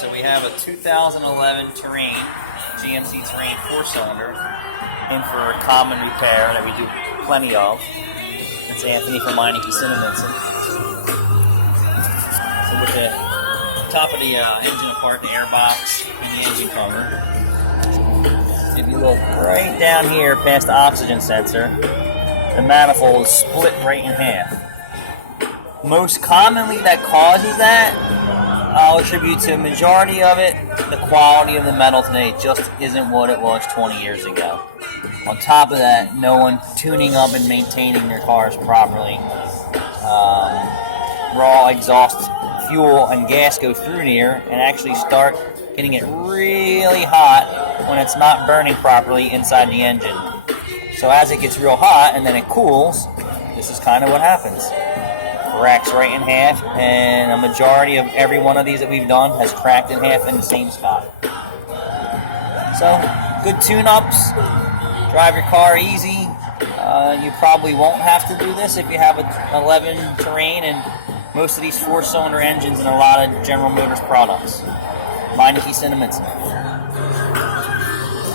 So we have a 2011 Terrain, GMC Terrain 4-cylinder, in for a common repair that we do plenty of. It's Anthony from Meineke Cineminson. So with the top of the engine apart, the airbox, and the engine cover, if you look right down here past the oxygen sensor, the manifold is split right in half. Most commonly that causes that, I'll attribute to a majority of it, the quality of the metal today just isn't what it was 20 years ago. On top of that, no one tuning up and maintaining their cars properly. Raw exhaust fuel and gas go through here and actually start getting it really hot when it's not burning properly inside the engine. So as it gets real hot and then it cools, this is kind of what happens. Cracks right in half, and a majority of every one of these that we've done has cracked in half in the same spot. So, good tune-ups, drive your car easy. You probably won't have to do this if you have an 11 Terrain and most of these 4-cylinder engines and a lot of General Motors products. Meineke Cineminson.